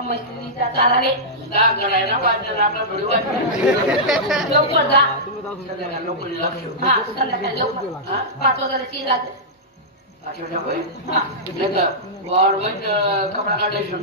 मैत्रिणीचा चाला रे. लवकर जा. हा संध्याकाळी लवकर हा पाच वाजता जाते आठवड्या होईल नाही तर गव्हर्नमेंट कपडा काढायचं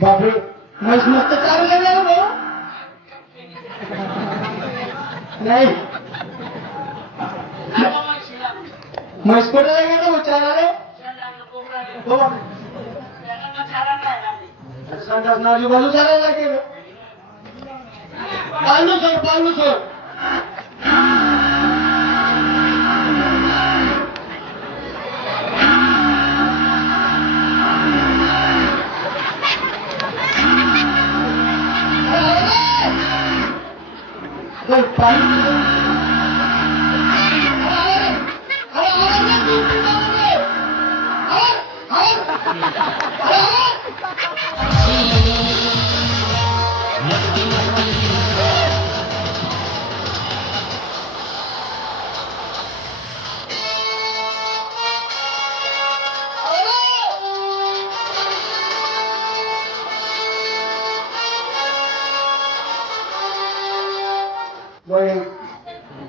बापरे. मस्त मस्त चालू लागला भाऊ. नाही. म्हैस कुठे गेला भाऊ चालाले हो. संडास ना आजूबाजू चालायला गेलो पालू सर पालू सर.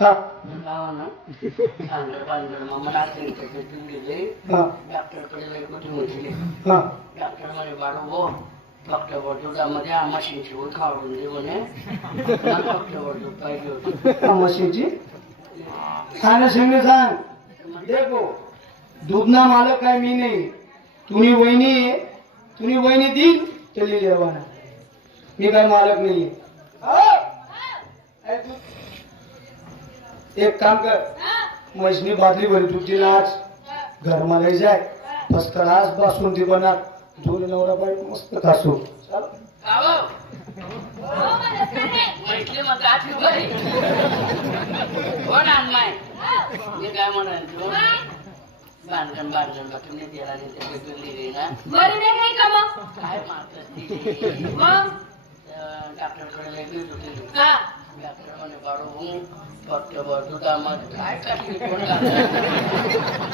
हा हा हा डॉक्टर म्हणे बाळू दे म्हणे मला वर्तुळ पाहिजे होती हा, म्हशीची सांग देखो दूधना मालक काय मी नाही तुम्ही वहिनी तुम्ही वहिनी देईल चली जेवाना मी काय मालक नाही एक काम कर. म्हैसनी बादली भरी तुझी नाच घर मला जाय. फर्स्ट क्लास बासुंदी बना जोड नवरा बाई मस्त खासू. हो काय म्हणाल बांधण बांधण तुम्ही त्याला दिली ना. बरी नाही काही का मग? काय मारतात मग? डॉक्टरकडे वेगळी होती. हा डॉक्टर म्हणे बाळू फक्त वर्तुळामध्ये काय टाकली कोण डॉक्टर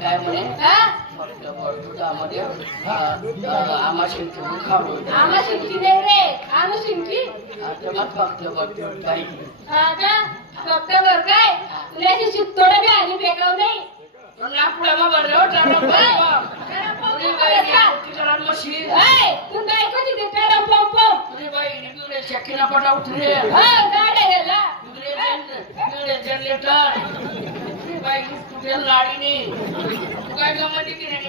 काय म्हणे हा फक्त वर्तुळामध्ये आम्हा शिंकून खाऊ आम्हा शिंकी नाही रे आम्ही शिंकी आता मग फक्त वर्तुळ पाहिजे हा का फक्त बर काय तुला अशी शिकतोडं बी आणि फेकाव नाही पण आपल्या मग बरं मशीन ऐ, तू शकीना पटा उठले हा जनरेटर. बाई तुझ्या लाडीने? तू काय गमती की नाही?